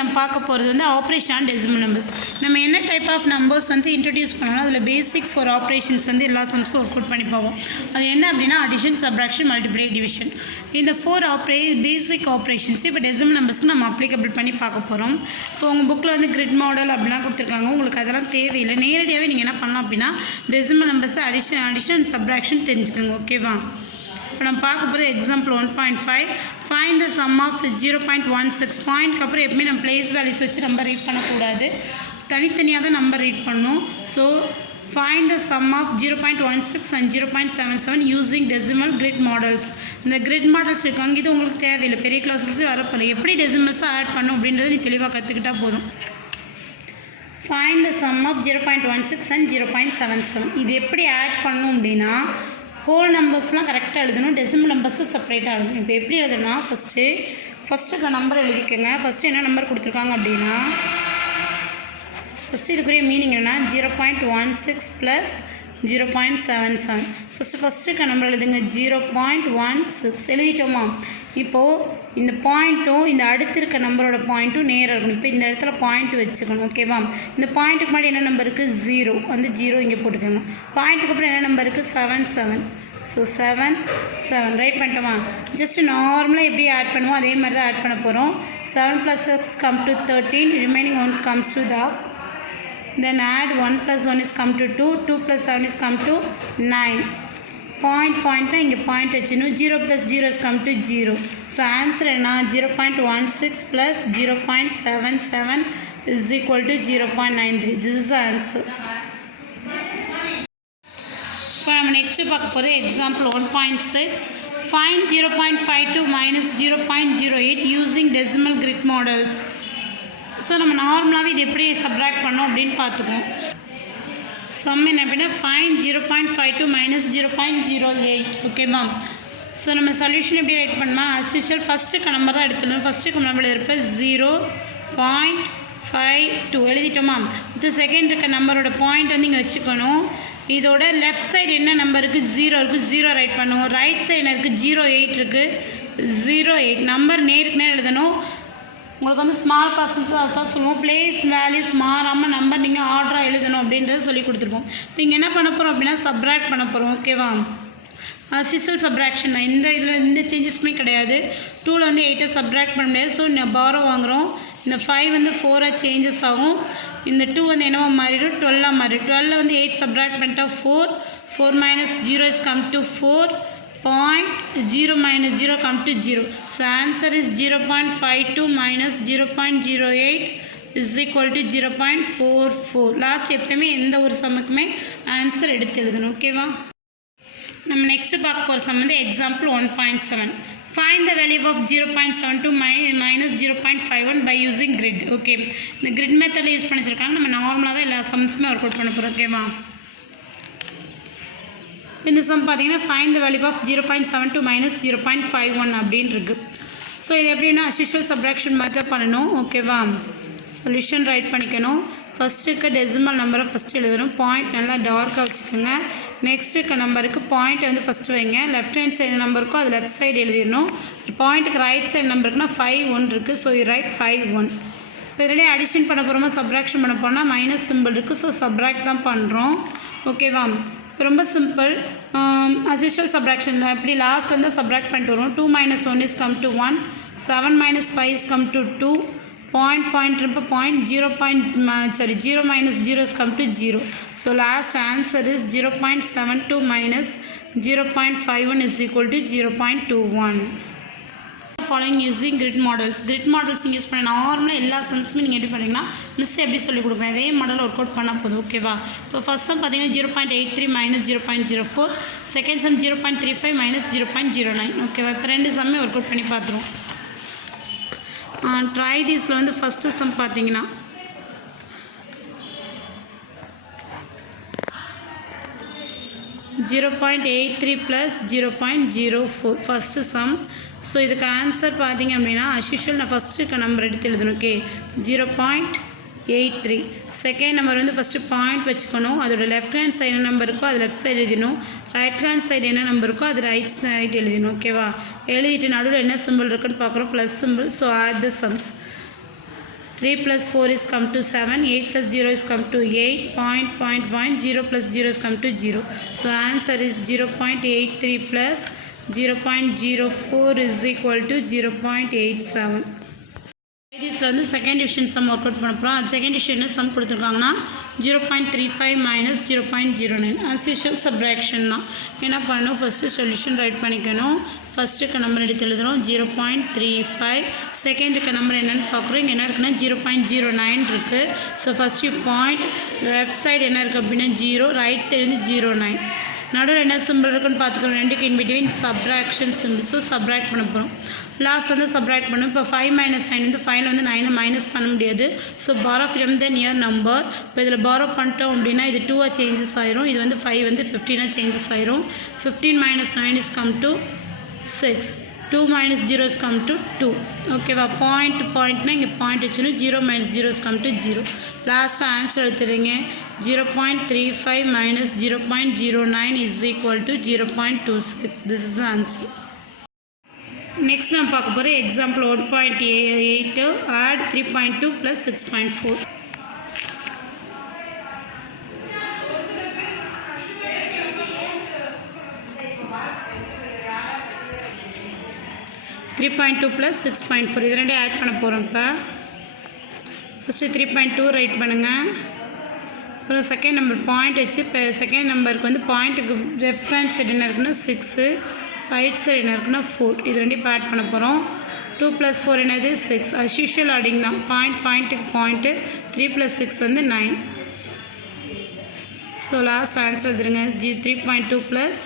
நம்ம பார்க்க போகிறது வந்து ஆப்ரேஷன் அண்ட் டெசிமல் நம்பர்ஸ். நம்ம என்ன டைப் ஆஃப் நம்பர்ஸ் வந்து இன்ட்ரடியூஸ் பண்ணணும், அதில் பேசிக் ஃபார் ஆப்ரேஷன்ஸ் வந்து எல்லா சம்ஸும் ஒர்க் அவுட் பண்ணி போவோம். அது என்ன அப்படின்னா அடிஷன், சப்ராக்ஷன், மல்டிப்ளை, டிவிஷன். இந்த 4 பேசிக் ஆப்ரேஷன்ஸ் இப்போ டெசிமல் நம்பர்ஸ்க்கு நம்ம அப்ளிகபிள் பண்ணி பார்க்க போகிறோம். இப்போ உங்கள் புக்கில் வந்து கிரிட் மாடல் அப்படிலாம் கொடுத்துருக்காங்க, உங்களுக்கு அதெல்லாம் தேவையில்லை. நேரடியாகவே நீங்கள் என்ன பண்ணலாம் அப்படின்னா டெசிமல் நம்பர்ஸ் அடிஷன் சப்ராக்ஷன் தெரிஞ்சுக்கோங்க. ஓகேவா? இப்போ நம்ம பார்க்க போகிறது example 1.5. Find the sum of 0.16. பாயிண்ட்க்கு அப்புறம் எப்பவுமே நம்ம பிளேஸ் வேல்யூஸ் வச்சு நம்பர் ரீட் பண்ணக்கூடாது, தனித்தனியாக தான் நம்பர் ரீட் பண்ணணும். So find the sum of 0.16 and 0.77 using decimal grid models. இந்த கிரிட் மாடல்ஸ் இருக்காங்க, இது உங்களுக்கு தேவையில்லை, பெரிய கிளாஸஸ்க்கு வரப்போல. எப்படி டெசிமல்ஸாக ஆட் பண்ணும் அப்படின்றத நீ தெளிவாக கற்றுக்கிட்டால் போதும். Find the sum of 0.16 and 0.77. இது எப்படி ஆட் பண்ணும் அப்படின்னா ஹோல் நம்பர்ஸ்லாம் கரெக்டாக எழுதணும், டெசிமல் நம்பர்ஸு செப்பரேட்டாக எழுதணும். இப்போ எப்படி எழுதணும்னா ஃபஸ்ட்டு நம்பர் எழுதிக்கோங்க. ஃபஸ்ட்டு என்ன நம்பர் கொடுத்துருக்காங்க அப்படின்னா ஃபஸ்ட்டு இதுக்குரிய மீனிங் என்னென்னா 0.16 ப்ளஸ் 0.77. ஃபஸ்ட்டு நம்பர் எழுதுங்க 0.16 எழுதிட்டோமா. இப்போது இந்த பாயிண்ட்டும் இந்த அடுத்து இருக்க நம்பரோட பாயிண்ட்டும் நேராக இருக்கணும். இப்போ இந்த இடத்துல பாயிண்ட் வச்சுக்கணும். ஓகேவா? இந்த பாயிண்ட்டுக்கு முன்னாடி என்ன நம்பர் இருக்குது 0, வந்து 0 இங்கே போட்டுக்கோங்க. பாயிண்ட்டுக்கு அப்புறம் என்ன நம்பர் இருக்குது 7. So 7 right பண்ணிட்டோமா. ஜஸ்ட் நார்மலாக எப்படி ஆட் பண்ணுவோம் அதே மாதிரி தான் ஆட் பண்ண போகிறோம். 7 + 6 come to 13, remaining 1 comes to the, then add 1 + 1 is come to 2, 2 + 7 is come to 9. பாயிண்ட்னா இங்கே பாயிண்ட் வச்சுணும். 0 + 0 is come to 0. So answer என்ன 0.16 + 0.77 is equal to 0.93. this is the answer. இப்போ நம்ம நெக்ஸ்ட்டு பார்க்க போகிறது example 1.6. Find 0.52 - 0.08 using decimal grid models. So நம்ம நார்மலாகவே இது எப்படி சப்ராக்ட் பண்ணோம் அப்படின்னு பார்த்துக்குவோம். சம் என்ன அப்படின்னா ஃபைண்ட் 0.52 - 0.08. ஓகேவா? ஸோ நம்ம சொல்யூஷன் எப்படி ரைட் பண்ணுமா, அஸ் யூஷுவல் ஃபஸ்ட்டுக்கு நம்பர் தான் எடுத்துக்கணும். ஃபஸ்ட்டுக்கு நம்பர் இருப்ப 0.52 எழுதிட்டோமா. இது செகண்ட் இருக்க நம்பரோட பாயிண்ட் வந்து இங்கே வச்சுக்கணும். இதோட லெஃப்ட் சைடு என்ன நம்பர் இருக்குது 0 இருக்குது, 0 ரைட் பண்ணுவோம். ரைட் சைடு என்ன இருக்குது 08 இருக்குது, 08 நம்பர் நேருக்கு நேர் எழுதணும். உங்களுக்கு வந்து ஸ்மால் கிளாஸஸ் அதுதான் சொல்லுவோம், பிளேஸ் வேல்யூஸ் மாறாமல் நம்பர் நீங்கள் ஆர்டராக எழுதணும் அப்படின்றத சொல்லி கொடுத்துருப்போம். இப்போ இங்கே என்ன பண்ண போகிறோம் அப்படின்னா சப்ராக்ட் பண்ண போகிறோம். ஓகேவா? சிஸ்டல் சப்ராக்ஷன் தான். இதில் எந்த சேஞ்சஸுமே கிடையாது. 2ல் வந்து 8 சப்ராக்ட் பண்ண முடியாது. ஸோ பாரோ வாங்குகிறோம். இந்த 5 வந்து 4 சேஞ்சஸ் ஆகும். இந்த 2 வந்து என்னவோ மாறிடும், 12 மாறிடும். 12 வந்து 8 சப்ராக்ட் பண்ணிட்டா 4 - 0 is come to 4. 0 - 0 come to 0. So answer is 0.52 - 0.08 is equal to 0.44. Last எப்பயுமே எந்த ஒரு சம்முக்குமே ஆன்சர் எடுத்து எழுதணும். ஓகேவா? நம்ம நெக்ஸ்ட் பார்க்க போகிற சம் வந்து example 1.7. Find the value of 0.72 - 0.51 by using grid. Okay, இந்த கிரிட் மெத்தடில் யூஸ் பண்ணி வச்சுருக்காங்க. நம்ம நார்மலாக தான் எல்லா சம்ஸுமே ஒர்க் அவுட் பண்ண போகிறோம். ஓகேவா? இந்த சம் பார்த்தீங்கன்னா ஃபைண்ட் த வேல்யூ ஆஃப் 0.72 - 0.51 அப்படின்னு இருக்குது. ஸோ இது எப்படின்னா அஸ்யூஷுவல் சப்ராக்ஷன் மெத்தட் பண்ணணும். ஓகேவா? சொல்யூஷன் ரைட் பண்ணிக்கணும். ஃபஸ்ட்டுக்கு டெசிமல் நம்பரை ஃபஸ்ட்டு எழுதணும். பாயிண்ட் நல்லா டார்க்காக வச்சுக்கோங்க. நெக்ஸ்ட் இருக்க நம்பருக்கு பாயிண்ட் வந்து ஃபஸ்ட்டு வைங்க. லெஃப்ட் ஹேண்ட் சைடு நம்பருக்கோ அது லெஃப்ட் சைடு எழுதிடணும். பாயிண்ட்டுக்கு ரைட் சைடு நம்பருக்குன்னா 5 இருக்குது. ஸோ யூ ரைட் 5 இப்போ இதே அடிஷன் பண்ண போகிறோமா சப்ராக்ஷன் பண்ண போகிறோம்னா மைனஸ் சிம்பிள் இருக்குது. ஸோ சப்ராக்ட் தான் பண்ணுறோம். ஓகேவா? ரொம்ப சிம்பிள். அஸ் யூஷுவல் சப்ராக்ஷன் எப்படி லாஸ்ட் வந்து சப்ராக்ட் பண்ணிட்டு வரும். 2 - 1 is come to 1. 7 - 5 is come to 2. Point இருப்ப point 0 - 0 is come to 0. So last answer is 0.72 - 0.51 is equal to 0.21. following using grid models. grid models use பண்ண நார்மலாக எல்லா சம்ஸுமே நீங்கள் எப்படி பண்ணுறீங்கன்னா மிஸ் எப்படி சொல்லி கொடுக்குறேன் அதே மாடல் ஒர்க் அவுட் பண்ணால் போதும். ஓகேவா? இப்போ ஃபஸ்ட் சம் பார்த்தீங்கன்னா 0.83 - 0.04. Second sum 0.35 - 0.09. ஓகேவா? இப்போ 2 சம்மே ஒர்க் அவுட் பண்ணி பார்த்துருவோம். ட்ரை தீஸில் வந்து ஃபஸ்ட்டு சம் பார்த்தீங்கன்னா 0.83 + 0.04 ஃபஸ்ட்டு சம். ஸோ இதுக்கு ஆன்சர் பார்த்தீங்க அப்படின்னா அஸ்யூஷுவல் நான் ஃபஸ்ட்டு இருக்க நம்பர் எடுத்து எழுதணும். ஓகே, 0.83. செகண்ட் நம்பர் வந்து ஃபஸ்ட்டு பாயிண்ட் வச்சுக்கணும். அதோட லெஃப்ட் ஹேண்ட் சைடு என்ன நம்பர் இருக்கோ அது லெஃப்ட் சைடு எழுதணும். ரைட் ஹேண்ட் சைடு என்ன நம்பர் இருக்கோ அது ரைட் சைடு எழுதணும். ஓகேவா? எழுதிட்டு நடுவில் என்ன சிம்பிள் இருக்குன்னு பார்க்குறோம், plus simple. So add the sums. 3 plus 4 is come to 7, 8 plus 0 is come to 8, point, 0 plus 0 is come to 0. So answer is 0.83 plus 0.04 is equal to 0.87. இதில் வந்து second division sum work out பண்ண போகிறோம். அது second division some கொடுத்துருக்காங்கன்னா 0.35 minus 0.09 as usual subtraction தான். என்ன பண்ணணும், first solution right பண்ணிக்கணும். ஃபஸ்ட்டுக்கு நம்பர் எடுத்து எழுதுகிறோம் 0.35, செகண்டுக்கு நம்பர் என்னென்னு பார்க்குறோம். இங்கே என்ன இருக்குன்னா 0.09 இருக்குது. So first point left side என்ன இருக்குது அப்படின்னா 0, ரைட் சைடு வந்து 0.9. நடுவில் என்ன சிம்பிள் இருக்குன்னு பார்த்துக்கணும். ரெண்டுக்கு in between subtraction simple. So subtract பண்ண போகிறோம். லாஸ்ட் வந்து சப்ராக்ட் பண்ணும். இப்போ 5 minus 9 வந்து 5 வந்து 9 மைனஸ் பண்ண முடியாது. So borrow from the near number. இப்போ இதில் பாரோ பண்ணிட்டோம் அப்படின்னா இது 2 சேஞ்சஸ் ஆயிரும். இது வந்து 5 வந்து 15 சேஞ்சஸ் ஆயிரும். 15 minus 9 is come to 6. 2 minus 0 is come to 2. ஓகேவா, பாயிண்ட்னா இங்கே பாயிண்ட் வச்சுன்னு 0 minus 0 is come to 0. லாஸ்ட்டாக answer எடுத்துடுங்க. 0.35 minus 0.09 is equal to 0.26. This is the answer. Next நம்ம பார்க்க போகிற எக்ஸாம்பிள் 1.8 ஆட் 3.2 + 6.4. இது ரெண்டே ஆட் பண்ண போகிறோம். இப்போ ஃபஸ்ட்டு 3.2 ரைட் பண்ணுங்கள். அப்புறம் செகண்ட் நம்பர் பாயிண்ட் வச்சு இப்போ செகண்ட் நம்பருக்கு வந்து பாயிண்ட்டுக்கு ரெஃபரன்ஸ் சைடு என்ன இருக்குன்னா 6, ரைட் சைடு என்ன இருக்குன்னா 4. இது ரெண்டையும் இப்போ ஆட் பண்ண போகிறோம். 2 + 4 என்னது 6. as usual ஆடிங் தான். பாயிண்ட்டுக்கு பாயிண்ட்டு 3 + 6 வந்து 9. ஸோ லாஸ்ட் ஆன்சர் எழுதுருங்க. 3.2 +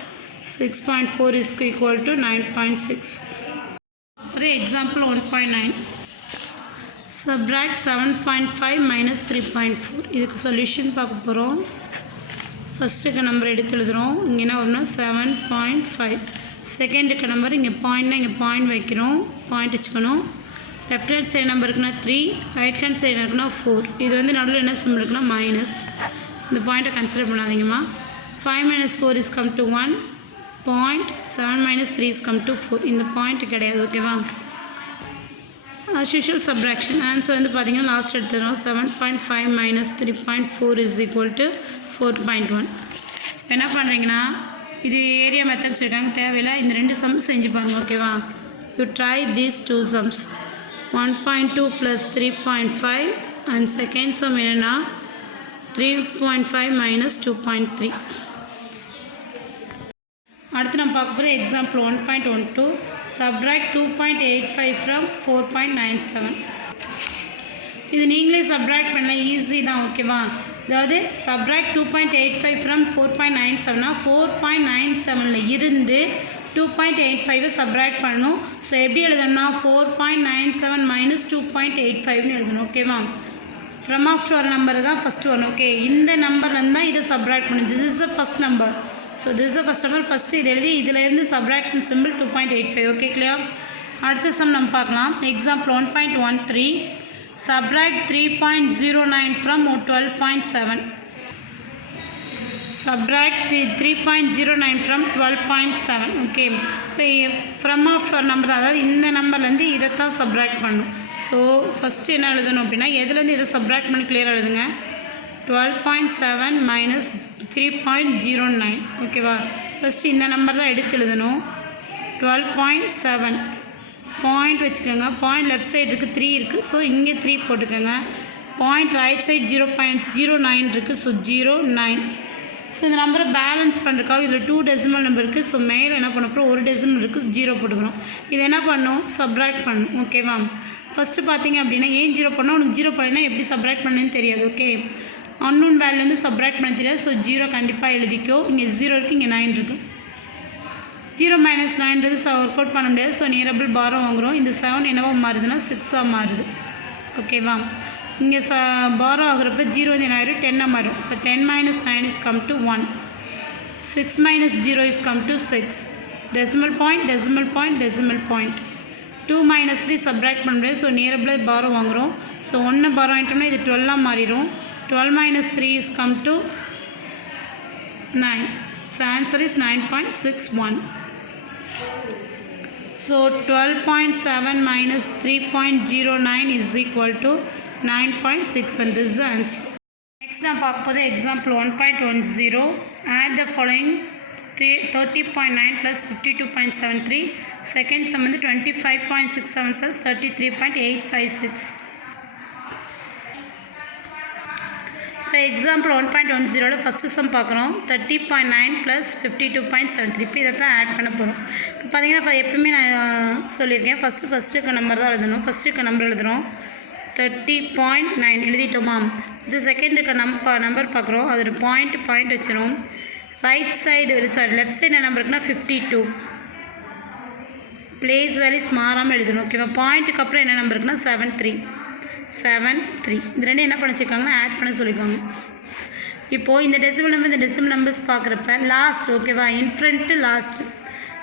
6.4 is equal to 9.6. ஒரு எக்ஸாம்பிள் 1.9 subtract 7.5 minus 3.4. இதுக்கு சொல்யூஷன் பார்க்க போகிறோம். ஃபஸ்ட்டுக்கு நம்பர் எடுத்து எழுதுகிறோம். இங்கே என்ன வரும்னா 7.5. செகண்டுக்கு நம்பர் இங்கே பாயிண்ட்னா இங்கே பாயிண்ட் வைக்கிறோம், பாயிண்ட் வச்சுக்கணும். லெஃப்ட் ஹேண்ட் சைடு நம்பர் இருக்குன்னா 3, ரைட் ஹேண்ட் சைடு இருக்குன்னா 4. இது வந்து நடுவில் என்ன சிம்பிள் இருக்குன்னா மைனஸ். இந்த பாயிண்ட்டை கன்சிடர் பண்ணாதீங்கம்மா. 5 minus 4 is come to 1. Point 7 minus 3 is come to 4. இந்த பாயிண்ட் கிடையாது. ஓகேவா, as usual சப்ராக்ஷன். ஆன்சர் வந்து பார்த்தீங்கன்னா last எடுத்துகிறோம். 7.5 minus 3.4 is equal to 4.1. என்ன பண்ணுறீங்கன்னா இது ஏரியா மெத்தட் சொல்லிட்டாங்க, தேவையில்லை. இந்த 2 சம்ஸ் செஞ்சு பாருங்கள். ஓகேவா, you try these 2 sums. 1.2 + 3.5 and second sum என்னென்னா 3.5 minus 2.3. அடுத்து நம்ம பார்க்க போகிற எக்ஸாம்பிள் 1.12 subtract 2.85 from 4.97. இது நீங்களே சப்ராக்ட் பண்ணலாம், ஈஸி தான். ஓகேவா, அதாவது subtract 2.85 from 4.97னா 4.97ல் இருந்து 2.85 சப்ராக்ட் பண்ணணும். ஸோ எப்படி எழுதணும்னா 4.97 minus 2.85னு எழுதணும். ஓகேவா, ஃப்ரம் ஆஃப் டு ஒரு நம்பர் தான் ஃபஸ்ட்டு வரணும். ஓகே, இந்த நம்பர்லேருந்து தான் இதை சப்ராக்ட் பண்ணணும். This is the first number. So this is the first number. First இது எழுதி இதிலேருந்து சப்ராக்ஷன் சிம்பிள் 2.85. Okay, clear. அடுத்த சம் நம்ம பார்க்கலாம். Example 1.13 subtract 3.09 from 12.7. subtract 3.09 from 12.7. Okay, இப்போ ஃப்ரம் ஆஃப் ஒரு நம்பர் தான், அதாவது இந்த நம்பர்லேருந்து இதை தான் சப்ராக்ட் பண்ணணும். ஸோ ஃபஸ்ட்டு என்ன எழுதணும் அப்படின்னா எதுலேருந்து இதை சப்ராக்ட் பண்ணி கிளியராக எழுதுங்க. 12.7 minus 3.09. ஓகேவா, ஃபஸ்ட்டு இந்த நம்பர் தான் எடுத்து எழுதணும். 12.7 பாயிண்ட் வச்சுக்கோங்க. பாயிண்ட் லெஃப்ட் சைடு இருக்குது 3 இருக்குது. ஸோ இங்கே 3 போட்டுக்கோங்க. பாயிண்ட் ரைட் சைடு 0.09 இருக்குது. ஸோ 0.9. ஸோ இந்த நம்பரை பேலன்ஸ் பண்ணுறதுக்காக இதில் 2 டெசிமல் நம்பர் இருக்குது. ஸோ மேலே என்ன பண்ண போகிறோம், ஒரு டெசிமல் இருக்குது, 0 போட்டுக்கிறோம். இது என்ன பண்ணணும், சப்ராக்ட் பண்ணணும். ஓகேவா, ஃபஸ்ட்டு பார்த்தீங்க அப்படின்னா ஏன் 0 பண்ணால் உனக்கு 0 பண்ணினா எப்படி சப்ராக்ட் பண்ணுன்னு தெரியாது. ஓகே, அன்னோன் வேல்யூ வந்து சப்ராக்ட் பண்ண தெரியாது. ஸோ 0 கண்டிப்பாக எழுதிக்கோ. இங்கே 0 இருக்குது, இங்கே 9 இருக்குது. 0 minus 9ன்றது ஒர்க் அவுட் பண்ண முடியாது. ஸோ நியரபிள் பாரோ வாங்குகிறோம். இந்த 7 என்னவோ மாறுதுன்னா 6ஆக மாறுது. ஓகேவா, இங்கே பாரோ ஆகுறப்ப 0 வந்து என்ன ஆயிரும், 10ஆக மாறும். இப்போ 10 minus 9 is come to 1. 6 minus 0 is come to 6. decimal point, decimal point, decimal point. 2 minus 3 subtract பண்ண முடியாது. ஸோ நியரபிள் பாரோ வாங்குகிறோம். ஸோ 1 பாரோ ஆகிட்டோம்னா இது 12ஆக மாறிடும். 12 minus 3 is come to 9. So answer is 9.61. So 12.7 minus 3.09 is equal to 9.61. This is the answer. Next நான் பார்க்க போது example 1.10. Add the following 30.9 plus 52.73. Second sum வந்து 25.67 plus 33.856. இப்போ எக்ஸாம்பிள் 1.10 ஃபஸ்ட்டு சம் பார்க்குறோம் 30.9 plus 52.73. இப்போ இதை தான் ஆட் பண்ண போகிறோம். இப்போ பார்த்தீங்கன்னா இப்போ எப்பவுமே நான் சொல்லியிருக்கேன் ஃபஸ்ட்டு இருக்க நம்பர் தான் எழுதணும். ஃபஸ்ட்டு இருக்க நம்பர் எழுதுகிறோம் 30.9 எழுதிட்டோமா. இது செகண்ட் இருக்க நம்பர் பார்க்குறோம் அதோட பாயிண்ட் வச்சிடும். ரைட் சைடு லெஃப்ட் சைடு என்ன நம்பர் இருக்குன்னா 52. பிளேஸ் வேல்யூஸ் மாறாமல் எழுதணும். ஓகேவா. பாயிண்ட்டுக்கு அப்புறம் என்ன நம்பர் இருக்குன்னா 73. இது ரெண்டு என்ன பண்ணிச்சிருக்காங்கன்னா ஆட் பண்ண சொல்லியிருக்காங்க. இப்போது இந்த டெசிமல் நம்பர்ஸ் பார்க்குறப்ப லாஸ்ட் ஓகேவா இன்ஃப்ரண்ட்டு லாஸ்ட்டு.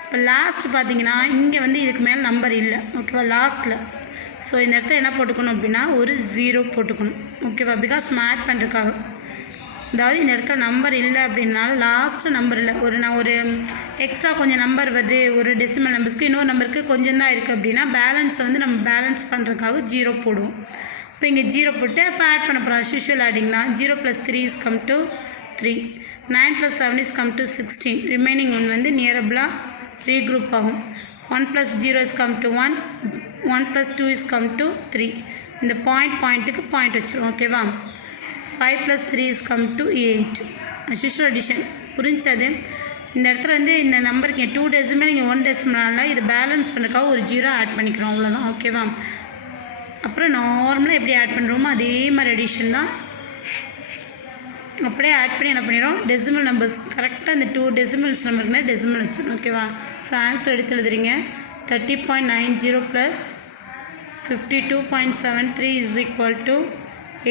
இப்போ லாஸ்ட் பார்த்தீங்கன்னா இங்கே வந்து இதுக்கு மேலே நம்பர் இல்லை ஓகேவா லாஸ்ட்டில். ஸோ இந்த இடத்துல என்ன போட்டுக்கணும் அப்படின்னா ஒரு 0 போட்டுக்கணும் ஓகேவா. பிகாஸ் நம்ம ஆட் பண்ணுறதுக்காக அதாவது இந்த இடத்துல நம்பர் இல்லை அப்படின்னாலும் லாஸ்ட்டு நம்பர் இல்லை நான் ஒரு எக்ஸ்ட்ரா கொஞ்சம் நம்பர் வருது ஒரு டெசிமல் நம்பர்ஸ்க்கு இன்னொரு நம்பருக்கு கொஞ்சம் தான் இருக்குது அப்படின்னா பேலன்ஸை வந்து நம்ம பேலன்ஸ் பண்ணுறதுக்காக 0 போடுவோம். இப்போ இங்கே 0 போட்டு இப்போ ஆட் பண்ண போகிறோம். Usual ஆடிங்னா 0 + 3 is come to 3. 9 + 7 is come to 16. Remaining one வந்து நியரபிளாக ரீக்ரூப் ஆகும். 1 + 0 is come to 1. 1 + 2 is come to 3. இந்த பாயிண்ட்டுக்கு பாயிண்ட் வச்சிடும் ஓகேவா. 5 + 3 is come to 8. Usual addition புரிஞ்சது. இந்த இடத்துல வந்து இந்த நம்பருக்கு 2 டெசிமல் இங்கே 1 டெசிமல்னால இது பேலன்ஸ் பண்ணுறதுக்காக ஒரு 0 ஆட் பண்ணிக்கிறோம் அவ்வளோதான் ஓகேவா. அப்புறம் நார்மலாக எப்படி ஆட் பண்ணுறோமோ அதே மாதிரி அடிஷன் தான் அப்படியே ஆட் பண்ணி என்ன பண்ணிடுறோம் டெசிமல் நம்பர்ஸ் கரெக்டாக இந்த 2 டெசிமல்ஸ் நம்பருக்குன்னா டெசிமல் வச்சிடணும் ஓகேவா. ஸோ ஆன்சர் எடுத்து எழுதுறீங்க 30.90 + 52.73 is equal to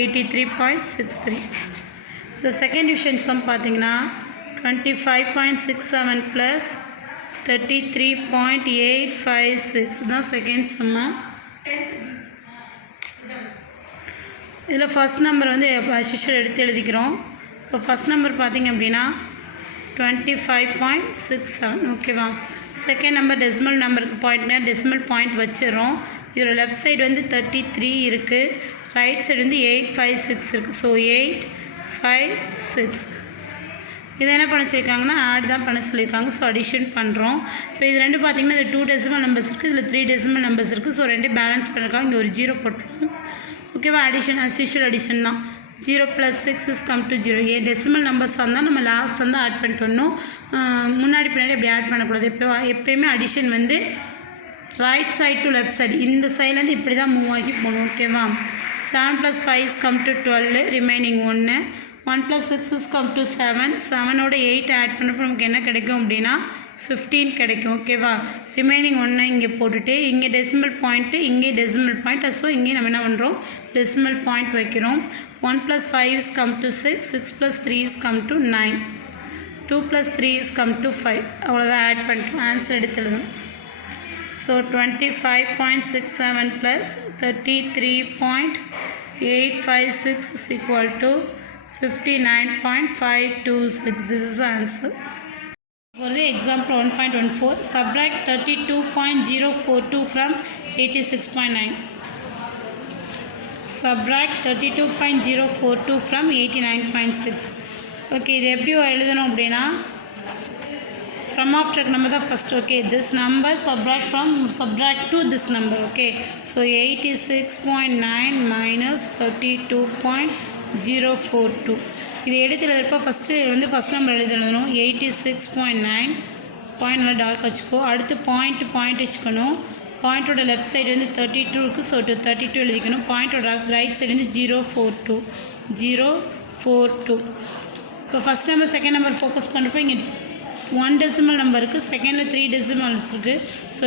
83.63. இந்த செகண்ட் டிவிஷன் சம் பார்த்தீங்கன்னா 25.67 + 33.856 தான் செகண்ட் சம்மு. இதில் ஃபஸ்ட் நம்பர் வந்து யூஷுவல் எடுத்து எழுதிக்கிறோம். இப்போ ஃபஸ்ட் நம்பர் பார்த்திங்க அப்படின்னா 25.67 ஓகேவா. செகண்ட் நம்பர் டெசிமல் நம்பருக்கு பாயிண்ட்னா டெசிமல் பாயிண்ட் வச்சிடறோம். இதோட லெஃப்ட் சைடு வந்து 33 இருக்குது, ரைட் சைடு வந்து 856 இருக்குது. ஸோ 856 இதை என்ன பண்ண சொல்லியிருக்காங்கன்னா ஆட் தான் பண்ண சொல்லியிருக்காங்க. ஸோ அடிஷன் பண்ணுறோம். இப்போ இது ரெண்டு பார்த்திங்கன்னா இது 2 டெசிமல் நம்பர்ஸ் இருக்குது, இதில் 3 டெசிமல் நம்பர்ஸ் இருக்குது. ஸோ ரெண்டு பேலன்ஸ் பண்ணியிருக்காங்க. இங்கே ஒரு 0 போட்டுருவோம் ஓகேவா. அடிஷன் யூஷுவல் அடிஷன் தான். 0 + 6 is come to 0. Decimal numbers வந்தால் நம்ம லாஸ்ட் வந்து ஆட் பண்ணிட்டு வரணும். முன்னாடி பின்னாடி அப்படி ஆட் பண்ணக்கூடாது. எப்போயுமே அடிஷன் வந்து right side to left side இந்த சைட்லேருந்து இப்படி தான் மூவ் ஆகி போகணும் ஓகேவா. 7 + 5 is come to 12. Remaining 1. 1 + 6 is come to 7. 7ஓட 8 ஆட் பண்ணப்போ நமக்கு என்ன கிடைக்கும் அப்படின்னா 15 கிடைக்கும் ஓகேவா. ரிமைனிங் 1 இங்கே போட்டுட்டு இங்கே டெசிமல் பாயிண்ட்டு இங்கே டெசிமல் பாயிண்ட். ஸோ இங்கே நம்ம என்ன பண்ணுறோம் டெசிமல் பாயிண்ட் வைக்கிறோம். 1 + 5 is come to 6. 6 + 3 is come to 9. 2 + 3 is come to 5. அவ்வளோதான் ஆட் பண்ணிட்டோம். ஆன்சர் எடுத்துடுவோம். So 25.67 + 33.856 is equal to 59.526. This is the answer. For the example 1.14, subtract 32.042 from 86.9. Subtract 32.042 from 89.6. Okay, இது எப்படி எழுதணும் அப்படின்னா from after நம்ம தான் first. Okay, this number subtract to this number. Okay, so 86.9 minus 32.042. இது எடுத்து எழுதுறப்போ ஃபஸ்ட் நம்பர் எழுதணும் 86.9. Point நல்லா டார்க் வச்சுக்கோ. அடுத்து பாயிண்ட் வச்சுக்கணும். பாயிண்ட்டோட லெஃப்ட் சைடு வந்து 32 இருக்குது. ஸோ 32 எழுதிக்கணும். பாயிண்ட்டோட ரைட் சைடு வந்து 042. இப்போ first number second number focus பண்ணுறப்போ இங்கே 1 டெசிமல் நம்பர் இருக்குது, செகண்டில் 3 டெசிமல்ஸ் இருக்குது. ஸோ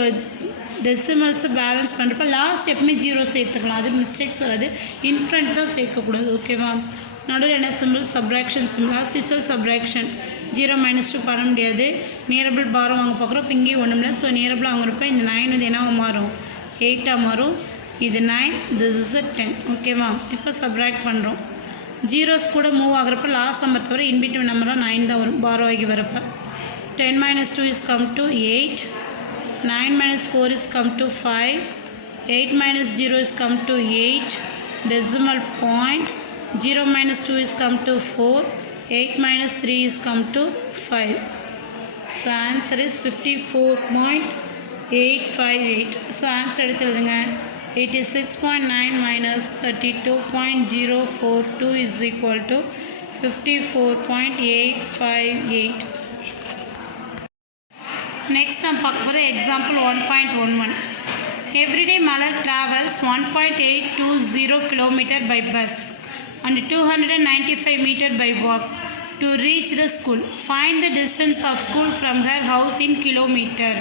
டெசிமல்ஸை பேலன்ஸ் பண்ணுறப்ப லாஸ்ட் எப்பவுமே 0 சேர்த்துக்கலாம். அது மிஸ்டேக்ஸ் வராது. இன்ஃப்ரண்ட் தான் சேர்க்கக்கூடாது ஓகேவா. நடுவில் என்ன simple subtraction simple. As usual subtraction 0 - 2 பண்ண முடியாது. நியரபிள் பாரம் வாங்க பார்க்குறோம். இப்போ இங்கேயும் ஒன்றும் இல்லை. ஸோ நியரபிள் வாங்குறப்ப இந்த 9 வந்து என்னவா மாறும் 8ஆக மாறும். இது 9, திஸ் இஸ் 10 ஓகேவா. இப்போ சப்ராக்ட் பண்ணுறோம். ஜீரோஸ் கூட மூவ் ஆகிறப்ப லாஸ்ட் நம்பர் தவிர இன்பிட்வீன் நம்பராக 9 தான் வரும் பாரம் ஆகி வரப்போ. 10 - 2 is come to 8. 9 - 4 is come to 5. 8 - 0 is come to 8. decimal point. 0 minus 2 is come to 4. 8 minus 3 is come to 5. So answer is 54.858. So answer எடுத்துருதுங்க 86.9 minus 32.042 is equal to 54.858. Next நம்ம பார்க்க போகிற example 1.11. Everyday Malar travels 1.820 km by bus and 295 meter by walk to reach the school. Find the distance of school from her house in kilometer.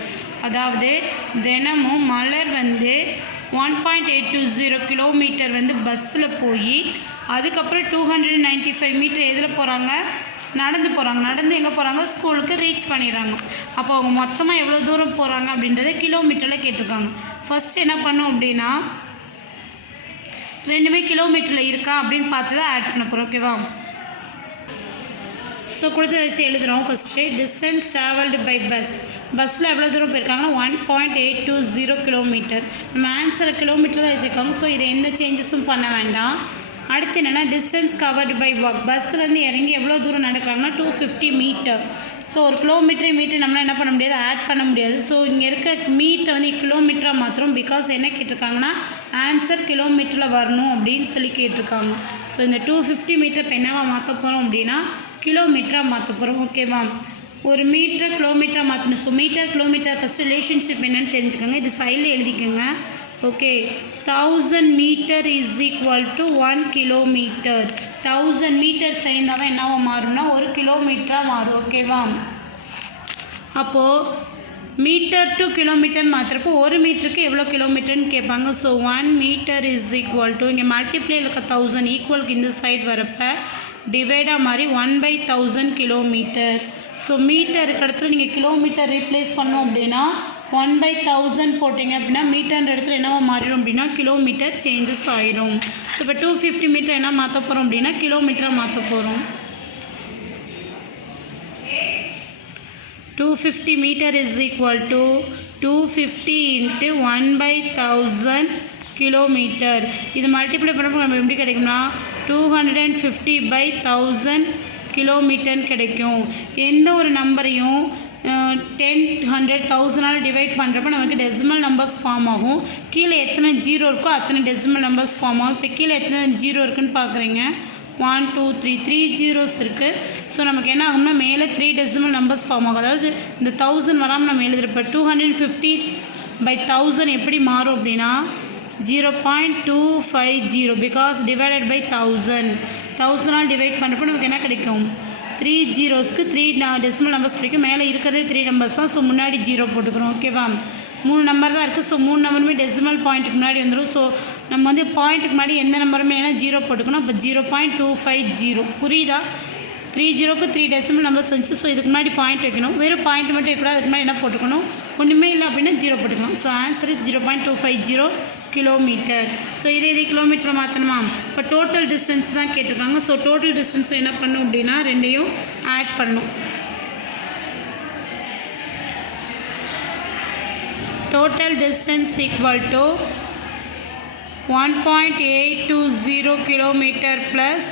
அதாவது தினமும் மலர் வந்து 1.820 kilometre வந்து பஸ்ஸில் போய் அதுக்கப்புறம் 295 மீட்டர் எதில் போகிறாங்க, நடந்து போகிறாங்க. நடந்து எங்கே போகிறாங்க, ஸ்கூலுக்கு ரீச் பண்ணிடுறாங்க. அப்போ அவங்க மொத்தமாக எவ்வளோ தூரம் போகிறாங்க அப்படின்றத கிலோமீட்டரில் கேட்டிருக்காங்க. ஃபஸ்ட்டு என்ன பண்ணோம் அப்படின்னா ரெண்டுமே கிலோமீட்டரில் இருக்கா அப்படின்னு பார்த்து தான் ஆட் பண்ண போகிறோம். ஓகேவா? ஸோ கொடுத்து வச்சு எழுதுகிறோம். ஃபஸ்ட்டு டிஸ்டன்ஸ் ட்ராவல்டு பை பஸ்ஸில் எவ்வளோ தூரம் போயிருக்காங்கன்னா 1.820 கிலோமீட்டர். நம்ம ஆன்சரை கிலோமீட்டர் தான் வச்சுருக்காங்க. ஸோ இதை எந்த சேஞ்சஸும் பண்ண வேண்டாம். அடுத்து என்னென்னா டிஸ்டன்ஸ் கவர்டு பை வாக், பஸ்ஸுலேருந்து இறங்கி எவ்வளோ தூரம் நடக்கிறாங்கன்னா 250 மீட்டர். ஸோ ஒரு மீட்டர் நம்மளால் என்ன பண்ண முடியாது, ஆட் பண்ண முடியாது. ஸோ இங்கே இருக்க மீட்டரை வந்து கிலோமீட்டராக மாத்திரம். பிகாஸ் என்ன கேட்டிருக்காங்கன்னா ஆன்சர் கிலோமீட்டரில் வரணும் அப்படின்னு சொல்லி கேட்டிருக்காங்க. ஸோ இந்த 250 மீட்டர் இப்போ என்னவா மாற்ற போகிறோம் அப்படின்னா கிலோமீட்டராக மாற்ற போகிறோம். ஓகேவா? ஒரு மீட்டரை கிலோமீட்டராக மாற்றணும். So metre kilometre first relationship என்னென்னு தெரிஞ்சுக்கோங்க. இது சைடில் எழுதிக்கோங்க. Okay, 1000 metre is equal to 1 kilometre. 1000 metre சேர்ந்தால் தான் என்னவா மாறும்னா ஒரு கிலோமீட்டராக மாறும். ஓகேவா? அப்போது மீட்டர் டு கிலோமீட்டர் மாத்திரப்போ ஒரு மீட்டருக்கு எவ்வளோ கிலோமீட்டர்னு கேட்பாங்க. So 1 metre is equal to இங்கே மல்டிப்ளேயில் இருக்க 1000 ஈக்குவலுக்கு இந்த சைடு வரப்போ டிவைடாக மாதிரி 1/1000 கிலோமீட்டர். ஸோ மீட்டர் இருக்க இடத்துல நீங்கள் கிலோமீட்டர் ரீப்ளேஸ் பண்ணோம் அப்படின்னா 1/1000 போட்டிங்க அப்படின்னா மீட்டர்ன்ற இடத்துல என்னவா மாறிடும் அப்படின்னா கிலோமீட்டர் சேஞ்சஸ் ஆயிரும். ஸோ இப்போ 250 மீட்டர் என்ன மாற்ற போகிறோம் அப்படின்னா கிலோமீட்டராக மாற்ற போகிறோம். 250 metre is equal to 250 into 1/1000 kilometre. இது மல்டிப்ளை பண்ணுறப்போ நம்ம எப்படி கிடைக்கும்னா 250/1000 கிலோமீட்டர்னு கிடைக்கும். எந்த ஒரு நம்பரையும் 10, 100, 1000 டிவைட் பண்ணுறப்ப நமக்கு டெசிமல் நம்பர்ஸ் ஃபார்ம் ஆகும். கீழே எத்தனை ஜீரோ இருக்கோ அத்தனை டெசிமல் நம்பர்ஸ் ஃபார்ம் ஆகும். இப்போ கீழே எத்தனை ஜீரோ இருக்குதுன்னு பார்க்குறீங்க. 1, 2, 3 ஜீரோஸ் இருக்குது. ஸோ நமக்கு என்ன ஆகும்னா மேலே 3 டெசிமல் நம்பர்ஸ் ஃபார்ம் ஆகும். அதாவது இந்த 1000 வராமல் நம்ம எழுதுகிறப்ப 250/1000 எப்படி மாறும் அப்படின்னா 0.250 பிகாஸ் டிவைடட் பை 1000 டிவைட் பண்ணுறப்போ நமக்கு என்ன கிடைக்கும் 3 ஜீரோஸ்க்கு 3 டெசிமல் நம்பர்ஸ் கிடைக்கும். மேலே இருக்கிறதே 3 நம்பர்ஸ் தான். ஸோ முன்னாடி ஜீரோ போட்டுக்கிறோம். ஓகேவா? 3 நம்பர் தான் இருக்குது. ஸோ 3 நம்பருமே டெசிமல் பாயிண்ட்டுக்கு முன்னாடி வந்துடும். ஸோ நம்ம வந்து பாயிண்ட்டுக்கு முன்னாடி எந்த நம்பருமே ஏன்னா ஜீரோ போட்டுக்கணும். அப்போ 0.250 புரியுதா? 3 ஜீரோக்கு 3 டெசிமல் நம்பர்ஸ் வந்துச்சு. ஸோ இதுக்கு முன்னாடி பாயிண்ட் வைக்கணும். வெறும் பாயிண்ட் மட்டும் வைக்கூடாது. அதுக்கு முன்னாடி என்ன போட்டுக்கணும், ஒன்றுமே இல்லை அப்படின்னா ஜீரோ போட்டுக்கலாம். So answer is 0.250 kilometre. So இதே கிலோமீட்டரை மாற்றணுமா? இப்போ டோட்டல் டிஸ்டன்ஸ் தான் கேட்டிருக்காங்க. ஸோ டோட்டல் டிஸ்டன்ஸ் என்ன பண்ணணும் அப்படின்னா ரெண்டையும் ஆட் பண்ணணும். Total distance equal to 1.820 kilometre plus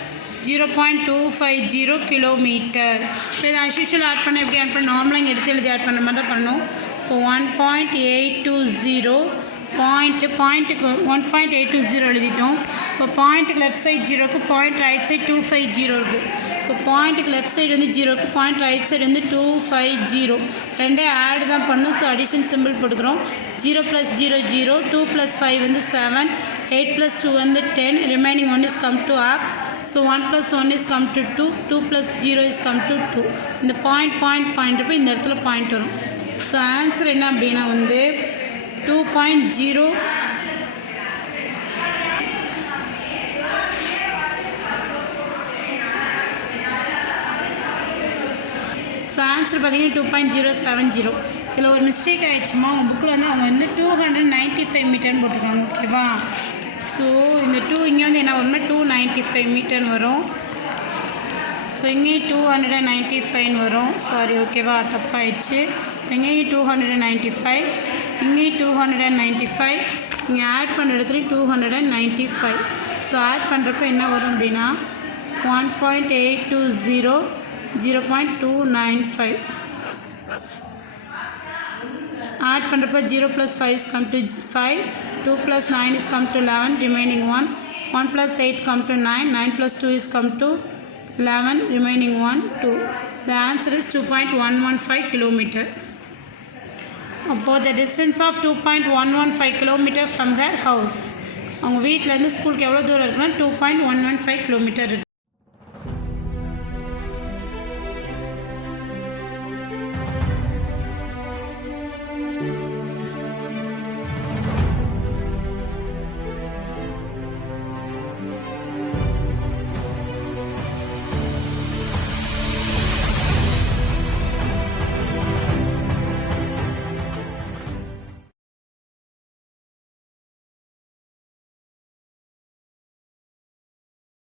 0.250 kilometre. இப்போ இதை அஸ்யூஷுவல் ஆட் பண்ண எப்படி ஆட் பண்ண நார்மலாக இங்கே எடுத்து எழுதி ஆட் பண்ண மாதிரி தான் பண்ணணும். இப்போ 1.820 பாயிண்ட்டுக்கு 1.820 எழுதிட்டோம். இப்போ பாயிண்ட்டுக்கு லெஃப்ட் சைடு ஜீரோக்கு பாயிண்ட் ரைட் சைடு 250 இருக்குது. இப்போ பாயிண்ட்டுக்கு லெஃப்ட் சைடு வந்து ஜீரோக்கு பாயிண்ட் ரைட் சைடு வந்து 250 ரெண்டே ஆட் தான் பண்ணும். ஸோ அடிஷன் சிம்பிள் போட்டுக்கிறோம். 0 + 0 0, 2 + 5 வந்து 7, 8 + 2 வந்து 10, remaining 1 is come to up. So 1 + 1 is come to 2, 2 + 0 is come to 2. இந்த பாயிண்ட் இப்போ இந்த இடத்துல பாயிண்ட் வரும். ஸோ ஆன்சர் என்ன அப்படின்னா வந்து 2.0 ஸோ ஆன்சர் பார்த்தீங்கன்னா 2.070. இதில் ஒரு மிஸ்டேக் ஆகிடுச்சுமா. அவங்க புக்கில் வந்து அவங்க வந்து 295 மீட்டர்னு போட்டிருக்காங்க. ஓகேவா? ஸோ இந்த 2 இங்கே வந்து என்ன வரும்னா 295 மீட்டர் வரும். ஸோ இங்கேயும் 295 வரும். சாரி, ஓகேவா? தப்பாயிடுச்சு. இங்கேயும் 295, இங்கேயும் 295, இங்கே ஆட் பண்ணுற இடத்துல 295. ஸோ ஆட் பண்ணுறப்ப என்ன வரும் அப்படின்னா 1.820 0.295. Add பண்ணுறப்ப 0 plus 5 is come to 5, 2 plus 9 is come to 11, remaining 1, 1 plus 8 come to 9, 9 plus 2 is come to 11, remaining 1, 2. The answer is 2.115 kilometer. About the distance of 2.115 kilometer from her house. அவங்க வீட்டிலேருந்து ஸ்கூலுக்கு எவ்வளோ தூரம் இருக்குன்னா 2.115 கிலோமீட்டர் இருக்குது.